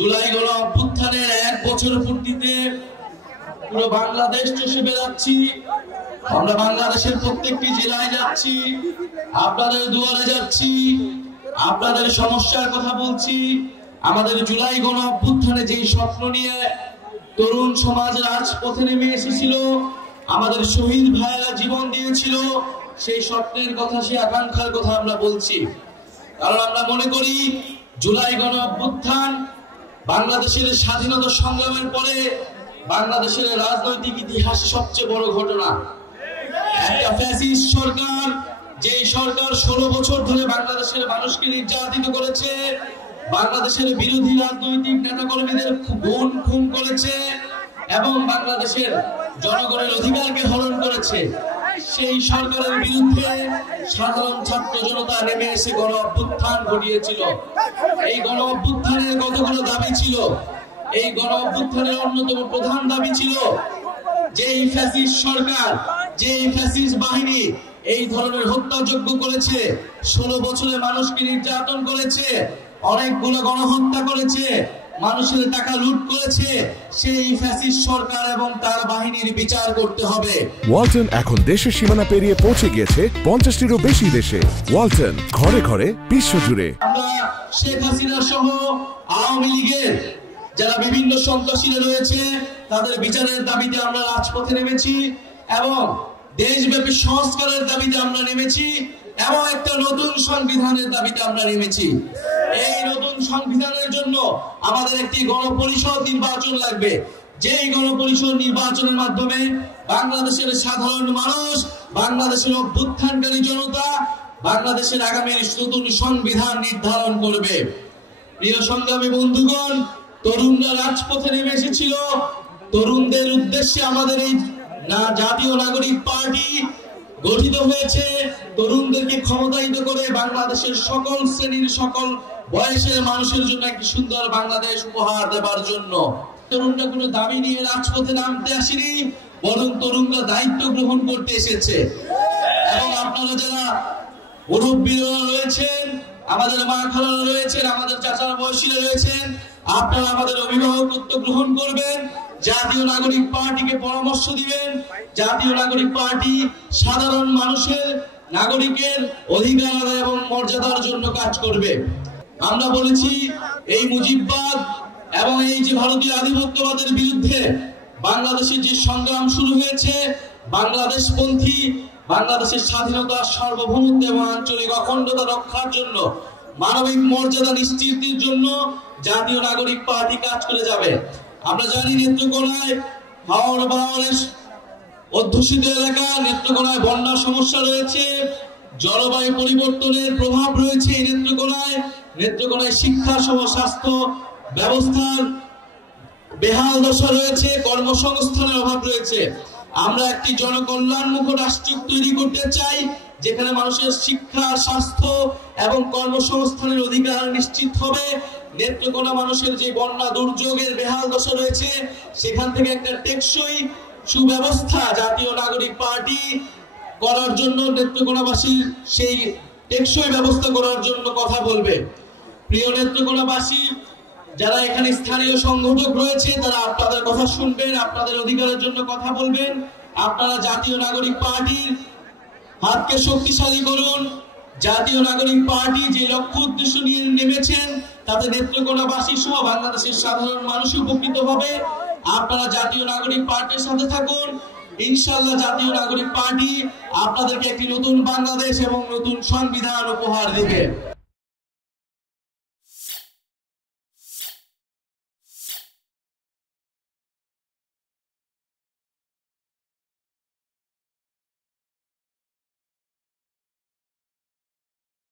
জুলাই গণ অভ্যুত্থানের 1 বছর পূর্তিতে পুরো বাংলাদেশ চষে বেড়াচ্ছি। আমরা বাংলাদেশের প্রত্যেকটি জেলায় যাচ্ছি, আপনাদের দুয়ারে যাচ্ছি, আপনাদের সমস্যার কথা বলছি। আমাদের জুলাই গণ অভ্যুত্থানে যেই স্বপ্ন নিয়ে তরুণ সমাজ রাজপথে নেমে এসেছিল, আমাদের শহীদ ভাইয়েরা জীবন দিয়েছিল, সেই স্বপ্নের কথা, সেই আকাঙ্ক্ষার কথা আমরা বলছি। কারণ আমরা মনে করি জুলাই গণ অভ্যুত্থান বাংলাদেশের স্বাধীনতা সংগ্রামের পরে বাংলাদেশের রাজনৈতিক ইতিহাসে সবচেয়ে বড় ঘটনা। একটা ফ্যাসিস্ট সরকার, যে সরকার 16 বছর ধরে বাংলাদেশের মানুষকে নির্যাতিত করেছে, বাংলাদেশের বিরোধী রাজনৈতিক নেতাকর্মীদের খুন করেছে এবং বাংলাদেশের জনগণের অধিকারকে হরণ করেছে, সেই সরকারের বিরুদ্ধে সাধারণ ছাত্র জনতা নেমে এসে গণ অভ্যুত্থান ঘটিয়েছিল। এই গণ অভ্যুত্থানের কতগুলো দাবি ছিল। এই গণ অভ্যুত্থানের অন্যতম প্রধান দাবি ছিল যে এই ফ্যাসিস্ট সরকার, যে এই ফ্যাসিস্ট বাহিনী এই ধরনের হত্যাযজ্ঞ করেছে, 16 বছরে মানুষকে নির্যাতন করেছে, অনেকগুলো গণহত্যা করেছে, মানুষের টাকা লুট করেছে, সেই ফ্যাসিস্ট সরকার এবং তার বাহিনীর বিচার করতে হবে। ওয়ালটন এখন দেশের সীমানা পেরিয়ে পৌঁছে গিয়েছে 50টিরও বেশি দেশে। ওয়ালটন, ঘরে ঘরে, বিশ্বজুড়ে। আমরা শেখ হাসিনা সহ আওয়ামী লীগের যারা বিভিন্ন সন্ত্রাসীরা রয়েছে তাদের বিচারের দাবিতে আমরা রাজপথে নেমেছি এবং দেশব্যাপী সংস্কারের দাবিতে আমরা নেমেছি এবং একটা নতুন সংবিধানের দাবিতে আমরা নেমেছি। এই নতুন সংবিধানের জন্য আমাদের একটি গণপরিষদ নির্বাচন লাগবে, যেই গণপরিষদ নির্বাচনের মাধ্যমে বাংলাদেশের সাধারণ মানুষ, বাংলাদেশের অভ্যুত্থানকারী জনতা বাংলাদেশের আগামী নতুন সংবিধান নির্ধারণ করবে। প্রিয় সংগ্রামী বন্ধুগণ, তরুণরা রাজপথে নেমে এসেছিল। তরুণদের উদ্দেশ্যে আমাদের এই জাতীয় নাগরিক পার্টি গঠিত হয়েছে, তরুণদেরকে ক্ষমতায়িত করে বাংলাদেশের সকল শ্রেণীর, সকল বয়সের মানুষের জন্য একটি সুন্দর বাংলাদেশ উপহার দেবার জন্য। তরুণরা কোনো দাবি নিয়ে রাজপথে নামতে আসেনি, বরং তরুণরা দায়িত্ব গ্রহণ করতে এসেছে। এবং আপনারা যারা মুরব্বীরা রয়েছেন, আমাদের মা খালারা রয়েছেন, আমাদের চাচারা বয়সীরা রয়েছেন, আপনারা আমাদের অভিভাবকত্ব গ্রহণ করবেন, জাতীয় নাগরিক পার্টিকে পরামর্শ দিবেন। জাতীয় নাগরিক পার্টি সাধারণ মানুষের, নাগরিকের অধিকার এবং মর্যাদার জন্য কাজ করবে। আমরা বলেছি এই মুজিববাদ এবং এই যে ভারতীয় আধিপত্যবাদের বিরুদ্ধে বাংলাদেশের যে সংগ্রাম শুরু হয়েছে, বাংলাদেশপন্থী, বাংলাদেশের স্বাধীনতা, সার্বভৌমত্ব এবং আঞ্চলিক অখণ্ডতা রক্ষার জন্য, মানবিক মর্যাদা নিশ্চিতের জন্য জাতীয় নাগরিক পার্টি কাজ করে যাবে। আমরা জানি নেত্রকোনায় হাওড় বাওয়ারের অধ্যুষিত এলাকা, নেত্রকোনায় বন্যার সমস্যা রয়েছে, জলবায়ু পরিবর্তনের প্রভাব রয়েছে এই নেত্রকোনায়। নেত্রকোনায় শিক্ষা সহ স্বাস্থ্য ব্যবস্থার বেহাল দশা রয়েছে, কর্মসংস্থানের অভাব রয়েছে। আমরা একটি জনকল্যাণমুখ রাষ্ট্র তৈরি করতে চাই, যেখানে মানুষের শিক্ষা, স্বাস্থ্য এবং কর্মসংস্থানের অধিকার নিশ্চিত হবে। নেত্রকোনা মানুষের যে বন্যা দুর্যোগের বেহাল দশা রয়েছে, সেখান থেকে একটা টেকসই সুব্যবস্থা জাতীয় নাগরিক পার্টি করার জন্য, নেত্রকোনাবাসীর সেই টেকসই ব্যবস্থা করার জন্য কথা বলবে। প্রিয় নেত্রকোনাবাসী, যারা এখানে স্থানীয় সংগঠক রয়েছে, তারা আপনাদের কথা শুনবেন, আপনাদের অধিকারের জন্য কথা বলবেন। আপনারা জাতীয় নাগরিক পার্টির হাতকে শক্তিশালী করুন। জাতীয় নাগরিক পার্টি যে লক্ষ্য উদ্দেশ্য নিয়ে নেমেছেন, তাতে নেত্রকোনাবাসী সহ বাংলাদেশের সাধারণ মানুষ উপকৃত হবে। আপনারা জাতীয় নাগরিক পার্টির সাথে থাকুন। ইনশাআল্লাহ জাতীয় নাগরিক পার্টি আপনাদেরকে একটি নতুন বাংলাদেশ এবং নতুন সংবিধান উপহার দিবে।